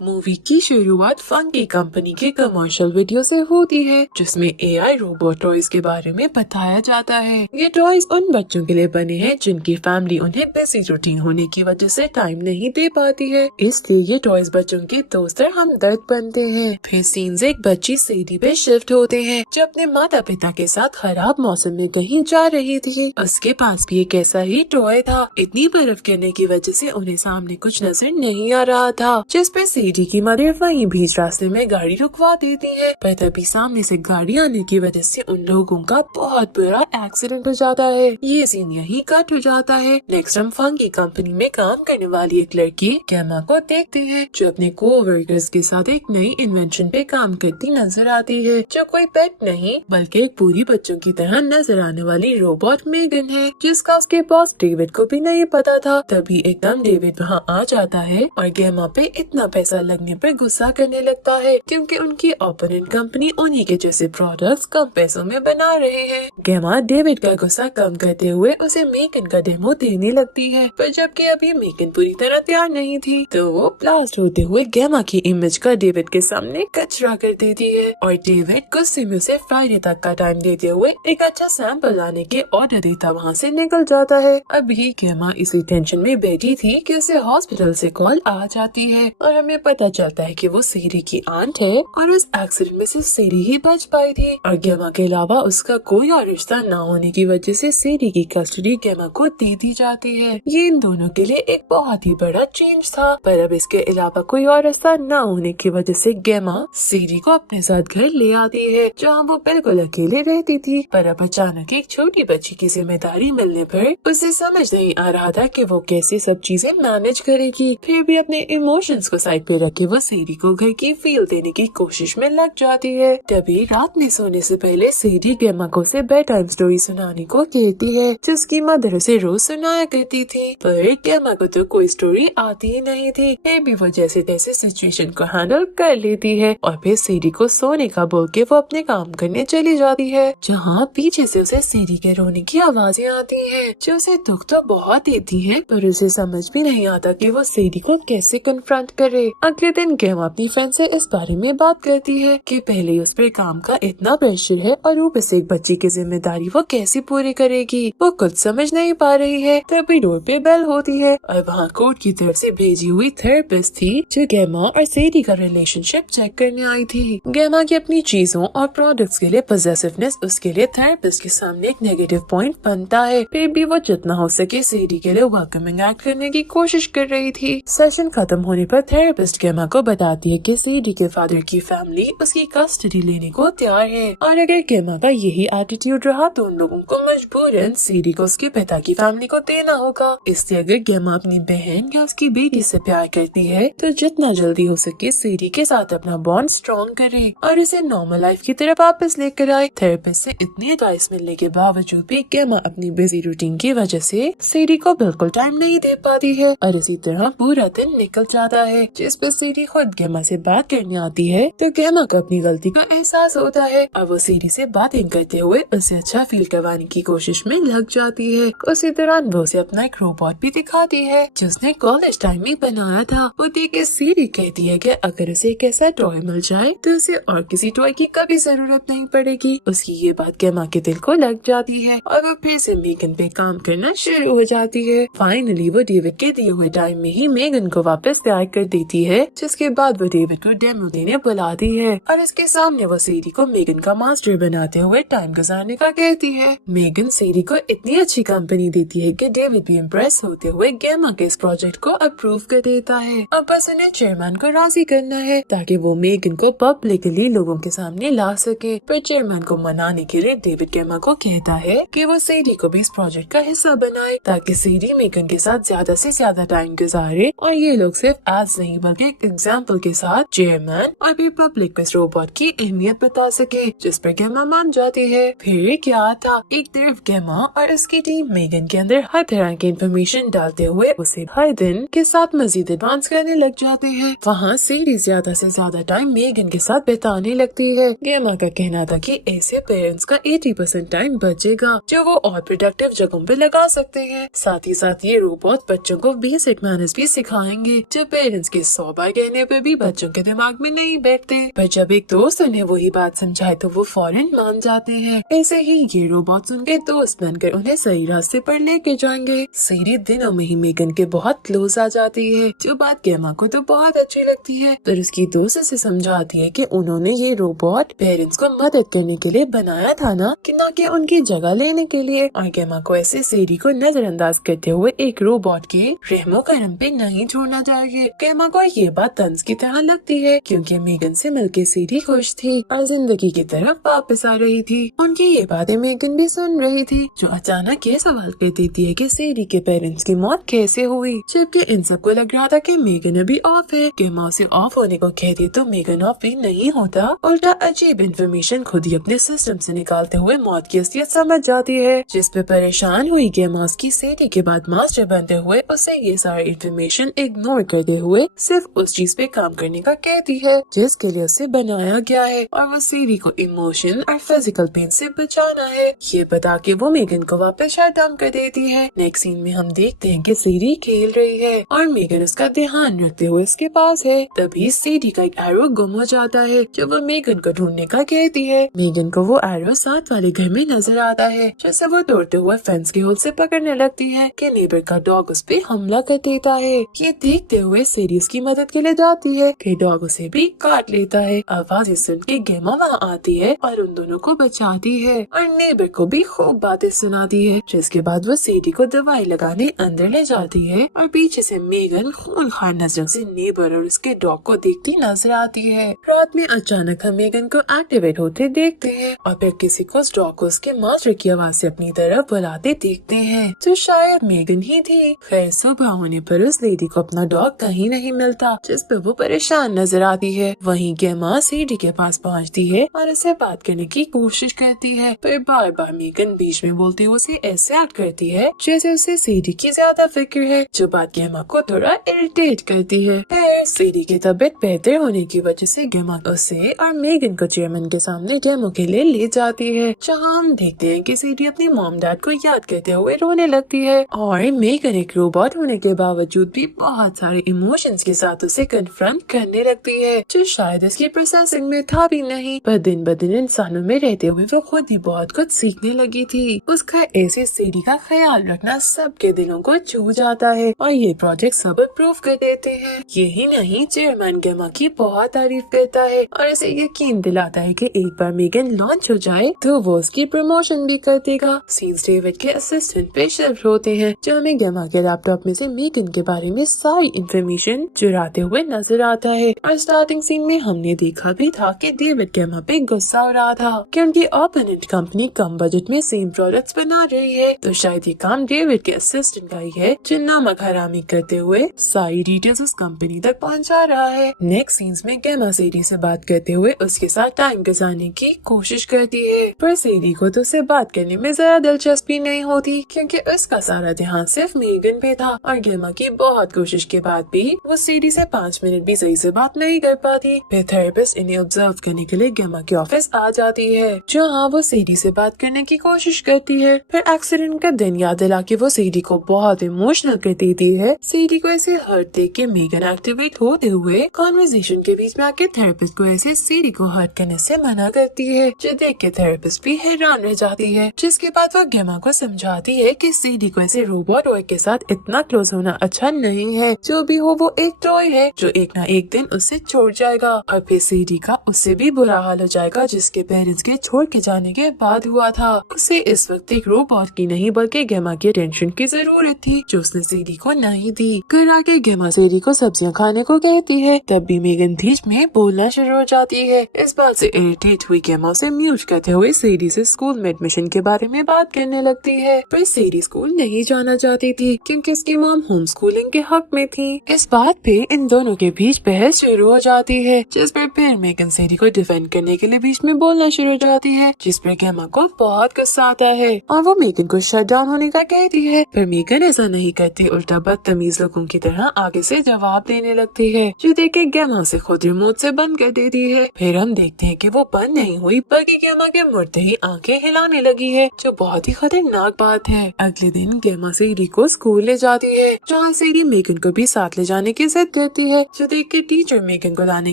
Movie की शुरुआत funky company के कमर्शियल वीडियो से होती है जिसमें एआई रोबोट टॉयज के बारे में बताया जाता है। ये टॉयज उन बच्चों के लिए बने हैं जिनकी फैमिली उन्हें बिजी रूटीन होने की वजह से टाइम नहीं दे पाती है, इसलिए ये टॉयज बच्चों के दोस्त और हमदर्द बनते हैं। फिर सीन्स एक बच्ची सीढ़ी पे शिफ्ट होते हैं जो अपने माता पिता के साथ खराब मौसम में कहीं जा रही थी। उसके पास भी एक ऐसा ही टॉय था। इतनी बर्फ गिरने की वजह से उन्हें सामने कुछ नजर नहीं आ रहा था, जिस पे सीढ़ी की मदर वहीं बीच रास्ते में गाड़ी रुकवा देती है। पर तभी सामने से गाड़ी आने की वजह से उन लोगों का बहुत बुरा एक्सीडेंट हो जाता है। ये सीन यही कट हो जाता है। नेक्स्ट हम फंकी कंपनी में काम करने वाली एक लड़की गेमा को देखते हैं जो अपने कोवर्कर्स के साथ एक नई इन्वेंशन पे काम करती नजर आती है, जो कोई पेट नहीं बल्कि एक पूरी बच्चों की तरह नजर आने वाली रोबोट मेगन है, जिसका उसके बॉस डेविड को भी नहीं पता था। तभी एकदम डेविड वहाँ आ जाता है और गेमा पे इतना पैसा लगने पर गुस्सा करने लगता है क्योंकि उनकी ओपोनेंट कंपनी उन्हीं के जैसे प्रोडक्ट्स कम पैसों में बना रहे हैं। गेमा डेविड का गुस्सा कम करते हुए उसे मेगन का डेमो देने लगती है, पर जबकि अभी मेगन पूरी तरह तैयार नहीं थी तो वो ब्लास्ट होते हुए गेमा की इमेज का डेविड के सामने कचरा कर देती है और डेविड गुस्से में उसे फ्राइडे तक का टाइम देते हुए एक अच्छा सैंपल लाने के ऑर्डर देता वहाँ से निकल जाता है। अभी गेमा इसी टेंशन में बैठी थी कि उसे हॉस्पिटल से कॉल आ जाती है और हमें पता चलता है कि वो सीरी की आंट है और उस एक्सीडेंट में से सीरी ही बच पाई थी और गेमा के अलावा उसका कोई और रिश्ता न होने की वजह से सीरी की कस्टडी गेमा को दे दी जाती है। ये इन दोनों के लिए एक बहुत ही बड़ा चेंज था, पर अब इसके अलावा कोई और रास्ता न होने की वजह से गेमा सीरी को अपने साथ घर ले आती है जहाँ वो बिल्कुल अकेले रहती थी। पर अब अचानक एक छोटी बच्ची की जिम्मेदारी मिलने पर उसे समझ नहीं आ रहा था कि वो कैसे सब चीजें मैनेज करेगी। फिर भी अपने इमोशंस को साइड पे रखे वो सीरी को घर की फील देने की कोशिश में लग जाती है। तभी रात में सोने से पहले सीरी गेमा को से बेड टाइम स्टोरी सुनाने को कहती है जिसकी मदर उसे रोज सुनाया करती थी, पर गेमा को तो कोई स्टोरी आती ही नहीं थी। फिर भी वो जैसे तैसे सिचुएशन को हैंडल कर लेती है और फिर सीरी को सोने का बोल के वो अपने काम करने चली जाती है, जहाँ पीछे से उसे सीरी के रोने की आवाजें आती हैं जो उसे दुख तो बहुत देती है, पर उसे समझ भी नहीं आता कि वो सीरी को कैसे कन्फ्रंट करे। अगले दिन गेमा अपनी फ्रेंड से इस बारे में बात करती है कि पहले उस पर काम का इतना प्रेशर है और ऊपर से एक बच्ची की जिम्मेदारी वो कैसे पूरी करेगी, वो कुछ समझ नहीं पा रही है। तभी डोर पे बेल होती है और वहाँ कोर्ट की तरफ से भेजी हुई थेरेपिस्ट थी जो गेमा और सीरी का रिलेशनशिप चेक करने आई थी। गेमा की अपनी चीजों और प्रोडक्ट्स के लिए पॉसेसिवनेस उसके लिए थेरेपिस्ट के सामने एक नेगेटिव पॉइंट बनता है। फिर भी वो जितना हो सके सीरी के लिए वेलकमिंग एक्ट करने की कोशिश कर रही थी। सेशन खत्म होने पर थेरेपिस्ट गेमा को बताती है कि सीरी के फादर की फैमिली उसकी कस्टडी लेने को तैयार है और अगर गेमा का यही एटीट्यूड रहा तो उन लोगों को मजबूरन सीरी को उसके पिता की फैमिली को देना होगा। इसलिए अगर गेमा अपनी बहन या उसकी बेटी से प्यार करती है तो जितना जल्दी हो सके सीरी के साथ अपना बॉन्ड स्ट्रॉन्ग करे और इसे नॉर्मल लाइफ की तरफ वापस लेकर आए। थेरेपिस्ट से इतनी एडवाइस मिलने के बावजूद भी गेमा अपनी बिजी रूटीन की वजह से सीरी को बिल्कुल टाइम नहीं दे पाती है और इसी तरह पूरा दिन निकल जाता है, जिस पर सीरी खुद गेमा से बात करने आती है तो गेमा को अपनी गलती का एहसास होता है और वो सीरी से बातें करते हुए उसे अच्छा फील करवाने की कोशिश में लग जाती है। उसी दौरान वो उसे अपना एक रोबोट भी दिखाती है जो उसने कॉलेज टाइम में बनाया था। वो देख के सीरी कहती है कि अगर उसे एक ऐसा टॉय मिल जाए तो उसे और किसी टॉय की कभी जरूरत नहीं पड़ेगी। उसकी ये बात गेमा के दिल को लग जाती है और वो फिर से मेगन पे काम करना शुरू हो जाती है। फाइनली वो डेविड के दिए हुए टाइम में ही मेगन को वापस तैयार कर देती है, जिसके बाद वो डेविड को डेमो देने बुलाती है और इसके सामने वो सीरी को मेगन का मास्टर बनाते हुए टाइम गुजारने का कहती है। मेगन सीरी को इतनी अच्छी कंपनी देती है कि डेविड भी इम्प्रेस होते हुए गेमा के इस प्रोजेक्ट को अप्रूव कर देता है। अब बस उन्हें चेयरमैन को राजी करना है ताकि वो मेगन को पब्लिकली लोगों के सामने ला सके। पर चेयरमैन को मनाने के लिए डेविड गेमा को कहता है कि वो सीरी को भी इस प्रोजेक्ट का हिस्सा बनाए ताकि सीरी मेगन के साथ ज्यादा से ज्यादा टाइम गुजारे और ये लोग सिर्फ एड्स नहीं बल्कि एक एग्जाम्पल के साथ चेयरमैन और भी पब्लिक को इस रोबोट की अहमियत बता सके, जिस पर गेमा मान जाती है। फिर क्या था, एक तरफ गेमा और उसकी टीम मेगन के अंदर हर तरह की इन्फॉर्मेशन डालते हुए उसे हर दिन के साथ मजीद एडवांस करने लग जाते हैं। वहाँ सीरी ज्यादा से ज्यादा टाइम मेगन के साथ बिताने लगती है। गेमा का कहना था कि ऐसे पेरेंट्स का 80% टाइम बचेगा जो वो और प्रोडक्टिव जगहों पे लगा सकते हैं। साथ ही साथ ये रोबोट बच्चों को बेसिक मैनर्स भी सिखाएंगे जो पेरेंट्स के 100 100 बार कहने पे भी बच्चों के दिमाग में नहीं बैठते, पर जब एक दोस्त उन्हें वही बात समझाए तो वो फौरन मान जाते हैं। ऐसे ही ये रोबोट्स उनके दोस्त बनकर उन्हें सही रास्ते पर लेके जाएंगे। सीरी दिनों में ही मेगन के बहुत क्लोज आ जाती है, जो बात गेमा को तो बहुत अच्छी लगती है, पर उसकी दोस्त से समझाती है कि उन्होंने ये रोबोट पेरेंट्स को मदद करने के लिए बनाया था ना कि उनकी जगह लेने के लिए। और गेमा को ऐसे सीरी को नजरअंदाज करते हुए एक रोबोट के रहमो करम पे नहीं छोड़ना चाहिए। गेमा को ये बात तंज की तरह लगती है, क्योंकि मेगन से मिलके सीरी खुश थी और जिंदगी की तरफ वापस आ रही थी। उनकी ये बातें मेगन भी सुन रही थी, जो अचानक ये सवाल कर देती है कि सीरी के पेरेंट्स की मौत कैसे हुई, जबकि इन सबको लग रहा था कि मेगन अभी ऑफ है। गेमा उसे ऑफ होने को कहती तो मेगन ऑफ भी नहीं होता, उल्टा अजीब इन्फॉर्मेशन खुद ही अपने सिस्टम से निकालते हुए मौत की असलियत समझ जाती है, जिस पे परेशान हुई गेमा उसकी सीरी के बाद मास्टर बनते हुए उसे ये सारी इन्फॉर्मेशन इग्नोर करते हुए सिर्फ उस चीज पे काम करने का कहती है जिसके लिए उसे बनाया गया है, और वो सीरी को इमोशन और फिजिकल पेन से बचाना है। ये बता के वो मेगन को वापस शट डाउन कर देती है। नेक्स्ट सीन में हम देखते हैं कि सीरी खेल रही है और मेगन उसका ध्यान रखते हुए उसके पास है। तभी सीरी का एक एरो गुम हो जाता है, जो वो मेगन को ढूंढने का कहती है। मेगन को वो एरो साथ वाले घर में नजर आता है, जैसे वो दौड़ते हुए फेंस के होल से पकड़ने लगती है कि नेबर का डॉग उस पे हमला कर देता है। ये देखते हुए सीरी उसकी मदद के लिए जाती है कि डॉग उसे भी काट लेता है। आवाज सुन के गेमा वहाँ आती है और उन दोनों को बचाती है और नेबर को भी खूब बातें सुनाती है, जिसके बाद वो सीरी को दवाई लगाने अंदर ले जाती है और पीछे से मेगन खूनखार नजरों से नेबर और उसके डॉग को देखती नजर आती है। रात में अचानक हम मेगन को एक्टिवेट होते देखते हैं और फिर किसी को उस डॉग को उसके मास्टर की आवाज से अपनी तरफ बुलाते देखते हैं, जो शायद मेगन ही थी। फिर सुबह होने पर उस लेडी को अपना डॉग कहीं नहीं मिलता, जिस पर वो परेशान नजर आती है। वहीं गेमा सीडी के पास पहुंचती है और उसे बात करने की कोशिश करती है, पर बार बार मेगन बीच में बोलते हुए उसे ऐसे एक्ट करती है जैसे उसे सीडी की ज्यादा फिक्र है, जो बात गेमा को थोड़ा इरिटेट करती है। फिर सीडी की तबीयत बेहतर होने की वजह से गेमा उसे और मेगन को चेयरमैन के सामने डेमो के लिए ले जाती है, जहाँ हम देखते हैं कि सीडी अपनी मॉम डैड को याद करते हुए रोने लगती है और मेगन एक रोबोट होने के बावजूद भी बहुत सारे इमोशंस के साथ उसे कन्फ्रंट करने लगती है, जो शायद इसकी प्रोसेसिंग में था भी नहीं, पर दिन ब दिन इंसानों में रहते हुए वो खुद ही बहुत कुछ सीखने लगी थी। उसका ऐसे सीडी का ख्याल रखना सबके दिलों को छू जाता है और ये प्रोजेक्ट सब अप्रूव कर देते हैं। यही नहीं, चेयरमैन गेमा की बहुत तारीफ करता है और इसे यकीन दिलाता है कि एक बार मेगन लॉन्च हो जाए तो वो उसकी प्रमोशन भी कर देगा। सीन्स डेविड के असिस्टेंट पे शिफ्ट होते हैं, जो हमें गेमा के लैपटॉप में से मेगन के बारे में सारी इन्फॉर्मेशन चुराते हुए नजर आता है। और स्टार्टिंग सीन में हमने देखा भी था कि डेविड गेमा पे गुस्सा हो रहा था कि उनकी ओपोनेंट कंपनी कम बजट में सेम प्रोडक्ट्स बना रही है, तो शायद ये काम डेविड के असिस्टेंट का ही है, जो नमक हरामी करते हुए सारी डिटेल्स उस कंपनी तक पहुंचा रहा है। नेक्स्ट सीन्स में गेमा सीडी से बात करते हुए उसके साथ टाइम गुजारने की कोशिश करती है, पर सीडी को तो उससे बात करने में ज्यादा दिलचस्पी नहीं होती, क्योंकि उसका सारा ध्यान सिर्फ मेगन पे था और गेमा की बहुत कोशिश के बाद भी वो सीडी से 5 मिनट भी सही से बात नहीं कर पाती। फिर थेरेपिस्ट इन्हें ऑब्जर्व करने के लिए गेमा के ऑफिस आ जाती है, जहाँ वो सीडी से बात करने की कोशिश करती है। फिर एक्सीडेंट का दिन याद दिला के वो सीडी को बहुत इमोशनल कर देती है। सीडी को ऐसे हर्ट देख के मेगन एक्टिवेट होते हुए कॉन्वर्सेशन के बीच में आके थेरेपिस्ट को ऐसे सीडी को हर्ट करने से मना करती है, जो देख के थेरेपिस्ट भी हैरान रह जाती है। जिसके बाद वो गेमा को समझाती है कि सीडी को ऐसे रोबोट टॉय के साथ इतना क्लोज होना अच्छा नहीं है, जो भी हो वो एक टॉय है जो एक ना एक दिन उससे छोड़ जाएगा और फिर सीडी का उससे भी बुरा हाल हो जाएगा, जिसके पेरेंट्स के छोड़ के जाने के बाद हुआ था। उसे इस वक्त एक रोबोट की नहीं बल्कि गेमा की अटेंशन की जरूरत थी, जो उसने सीडी को नहीं दी। घर आके गेमा सीडी को सब्जियां खाने को कहती है, तब भी मेगन बीच में बोलना शुरू हो जाती है। इस बात से इरिटेट हुई गेमा उसे म्यूट करते हुए सीडी से स्कूल में एडमिशन के बारे में बात करने लगती है, पर सीडी स्कूल नहीं जाना चाहती थी क्योंकि उसकी मॉम होम स्कूलिंग के हक में थी। इस बात पे इन दोनों के बीच बहस शुरू हो जाती है, जिस पर फिर मेगन सीडी को डिफेंड करने के लिए बीच में बोलना शुरू हो जाती है, जिस पर गेमा को बहुत गुस्सा आता है और वो मेगन को शट डाउन होने का कहती है, पर मेगन ऐसा नहीं करती, उल्टा बदतमीज लोगों की तरह आगे से जवाब देने लगती है, जो देख के गेमा से खुद रिमोट से बंद कर देती है। फिर हम देखते हैं कि वो बंद नहीं हुई बल्कि गेमा के मुड़ते ही आंखें हिलाने लगी है, जो बहुत ही खतरनाक बात है। अगले दिन गेमा सीडी को स्कूल ले जाती है, जहाँ सीडी मेगन को भी साथ ले जाने की जिद करती है, जो देख के टीचर मेगन को लाने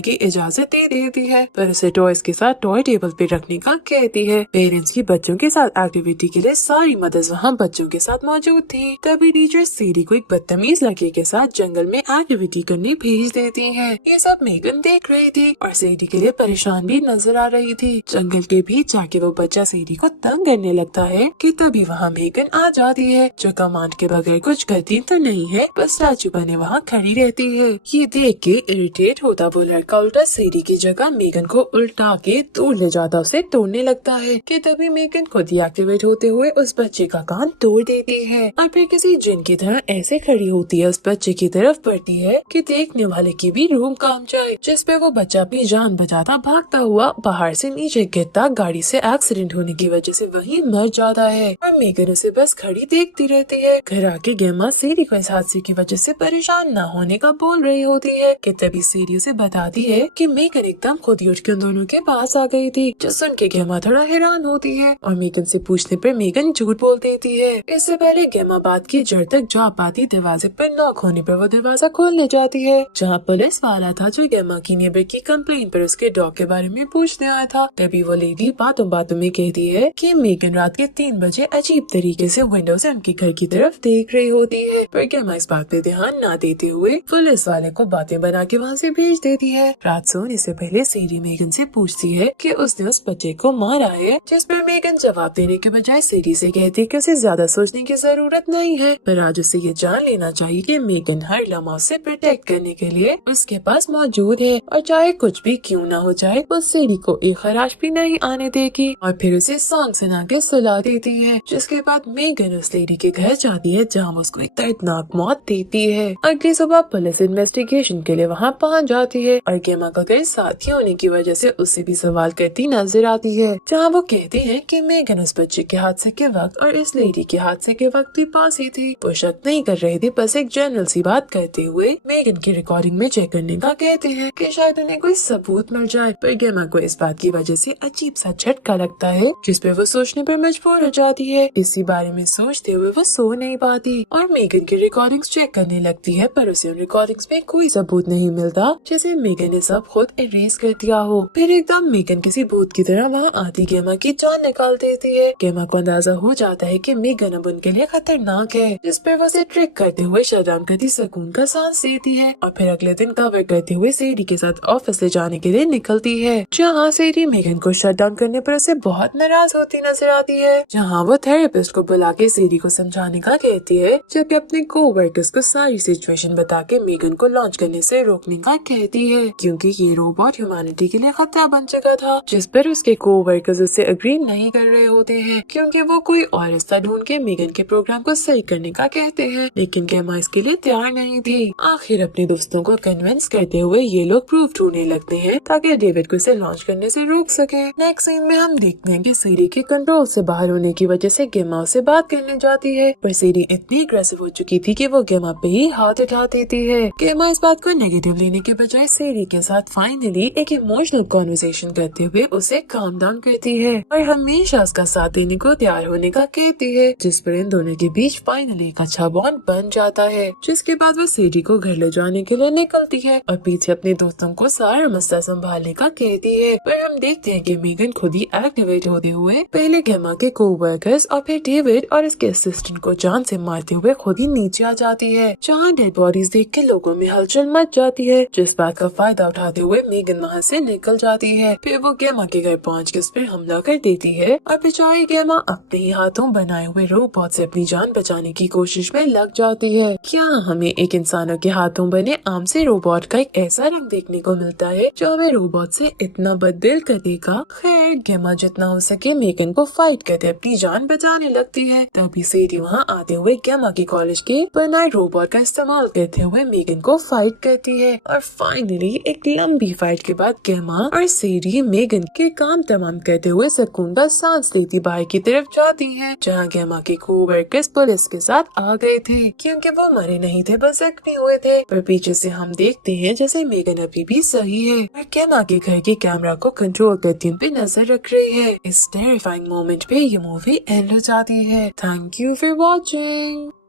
की इजाजत दे देती है, पर उसे टॉयज के साथ टॉय टेबल पे रखने का कहती है। पेरेंट्स की बच्चों के साथ एक्टिविटी के लिए सारी मदर्स वहाँ बच्चों के साथ मौजूद थी। तभी टीचर सीडी को एक बदतमीज लड़के के साथ जंगल में एक्टिविटी करने भेज देती है। ये सब मेगन देख रही थी और सीडी के लिए परेशान भी नजर आ रही थी। जंगल के बीच जाके वो बच्चा सीडी को तंग करने लगता है कि तभी वहाँ मेगन आ जाती है, जो कमांड के बगैर कुछ करती तो नहीं है, बस स्टैचू बने वहाँ खड़ी रहती है। ये देख के इरिटेट होता वो लड़का उल्टा सीडी की जगह मेगन को उल्टा के दूर ले जाता उसे तोड़ने लगता है कि तभी मेगन खुद ही एक्टिवेट होते हुए उस बच्चे का कान तोड़ देती है और फिर किसी जिन की तरह ऐसे खड़ी होती है उस बच्चे की तरफ बढ़ती है कि देखने वाले की भी रूह काम जाए, जिस पे वो बच्चा अपनी जान बचाता भागता हुआ बाहर से नीचे गिरता गाड़ी से एक्सीडेंट होने की वजह से वहीं मर जाता है और मेगन उसे बस खड़ी देखती रहती है। घर आके गेमा सीडी को इस हादसे की वजह से परेशान न होने का बोल रही होती है कि तभी सीडी उसे बताती है कि मेगन एकदम खुद ही उठ के उन दोनों के पास आ गई थी, जो सुन के गेमा थोड़ा हैरान होती है और मेगन से पूछने पर मेगन झूठ बोल देती है। इससे पहले गेमा बात की जड़ तक जा पाती दरवाजे पर नॉक होने पर वो दरवाजा खोलने जाती है, जहाँ पुलिस वाला था जो गेमा की नेबर की कंप्लेंट पर उसके डॉग के बारे में पूछने आया था। तभी वो लेडी बातों बातों में कहती है कि मेगन रात के 3 बजे अजीब तरीके से विंडो से उनके घर की तरफ देख रही होती है, पर गेमा इस बात पे ध्यान न देते हुए पुलिस वाले को बातें बना के वहाँ से भेज देती है। रात सोने से पहले सीडी मेगन से पूछती है कि उसने उस बच्चे को मारा है, जिस पर मेगन जवाब देने के बजाय सीडी से कहती है कि उसे ज्यादा सोचने की जरूरत नहीं है, पर आज उसे ये जान लेना चाहिए कि मेगन हर लम्हा उसे प्रोटेक्ट करने के लिए उसके पास मौजूद है और चाहे कुछ भी क्यों ना हो जाए वो सीडी को एक खराश भी नहीं आने देगी और फिर उसे सॉन्ग सुना के सुला देती है। जिसके बाद मेगन उस लेडी के घर जाती है, जहाँ उसको एक दर्दनाक मौत देती है। अगली सुबह पुलिस इन्वेस्टिगेशन के लिए वहाँ पहुँच जाती है और गेमा का घर साथी होने की वजह से उससे भी सवाल करती नजर आती है, जहाँ वो कहती है कि मेगन उस बच्चे के हादसे के वक्त और इस लेडी के हादसे के वक्त भी पास ही थी। वो शक नहीं कर रही थी, बस एक जनरल सी बात करते हुए मेगन की रिकॉर्डिंग में चेक करने का कहते हैं कि शायद उन्हें कोई सबूत मिल जाए, पर गेमा को इस बात की वजह से अजीब सा झटका लगता है, जिस पे वो सोचने पर मजबूर हो जाती है। इसी बारे में सोचते हुए वो सो नहीं पाती और मेगन की रिकॉर्डिंग्स चेक करने लगती है, पर उसे उन रिकॉर्डिंग्स में कोई सबूत नहीं मिलता, जैसे मेगन ने सब खुद इरेज कर दिया हो। फिर एकदम मेगन किसी भूत की तरह वहाँ आती गेमा की जान निकाल देती है। गेमा को अंदाजा हो जाता है कि मेगन अब उनके लिए खतरनाक है, जिस पर वो उसे ट्रिक करते हुए शटडाउन करती सुकून का सांस देती है और फिर अगले दिन कवर करते हुए सीडी के साथ ऑफिस ले जाने के लिए निकलती है, जहाँ सीडी मेगन को शटडाउन करने पर उसे बहुत नाराज होती नजर आती है, जहाँ वो थेरेपिस्ट को बुला के सीडी को समझाने का कहती है, जबकि अपने कोवर्कर्स को सारी सिचुएशन बता के मेगन को लॉन्च करने से रोकने का कहती है, क्योंकि ये रोबोट ह्यूमैनिटी के लिए खतरा बन चुका था, जिस पर उसके कोवर्कर्स उससे अग्री नहीं कर रहे होते हैं, क्योंकि वो कोई और रास्ता ढूंढ के मेगन के प्रोग्राम को सही करने का कहते हैं, लेकिन गेमा इसके लिए तैयार नहीं थी। आखिर अपने दोस्तों को कन्विंस करते हुए ये लोग प्रूफ ढूंढने लगते हैं ताकि डेविड को इसे लॉन्च करने से रोक सके। नेक्स्ट सीन में हम देखते हैं कि सीडी के कंट्रोल से बाहर होने की वजह से गेमा से बात करने जाती है, पर सीडी इतनी अग्रेसिव हो चुकी थी कि वो गेमा पे ही हाथ उठा देती है। गेमा इस बात को नेगेटिव लेने के बजाय सीडी के साथ फाइनली एक इमोशनल कॉन्वर्सेशन करते हुए उसे काम डाउन करती है और हमेशा उसका साथ देने को तैयार होने का कहती है, जिस पर इन दोनों के बीच फाइनली एक अच्छा बॉन्ड बन जाता है। जिसके बाद वो सीडी को घर ले जाने के लिए निकलती है और पीछे अपने दोस्तों को सारा मसला संभालने का कहती है, पर हम देखते हैं कि मेगन खुद ही एक्टिवेट होते हुए पहले गेमा के कोवर्कर्स और फिर डेविड और इसके असिस्टेंट को जान से मारते हुए खुद ही नीचे आ जाती है, जहाँ डेड बॉडीज देख के लोगों में हलचल मच जाती है। जिस बात का फायदा उठाते हुए मेगन वहाँ से निकल जाती है। फिर वो गेमा के घर पहुँच के उस पर हमला कर देती है और बेचारी गेमा अपने ही हाथों बनाए हुए रोबोट से अपनी जान बचाने की कोशिश में लग जाती है। क्या हमें एक इंसानों के हाथों बने आम से रोबोट का एक ऐसा रंग देखने को मिलता है जो हमें रोबोट से इतना बददिल कर देगा। खैर गेमा जितना हो सके मेगन को फाइट करके अपनी जान बचाने लगती है। तभी सीडी वहाँ आते हुए गेमा के कॉलेज के बनाए रोबोट का इस्तेमाल करते हुए मेगन को फाइट करती है और फाइनली एक लंबी फाइट के बाद गेमा और सीडी मेगन के काम तमाम करते हुए सुकून का सांस लेती बाहर की तरफ जाती है, जहाँ गेमा के कोवर्कर्स पुलिस के साथ आ गए थे, क्योंकि वो मरे नहीं थे बस जख्मी हुए थे। पर पीछे से हम देखते हैं जैसे मेगन अभी भी सही है और गेमा के घर के कैमरा को कंट्रोल करती उन पे नजर रख रही है। इस टेरिफाइंग मोमेंट पे ये मूवी एंड हो जाती है। Thank you for watching.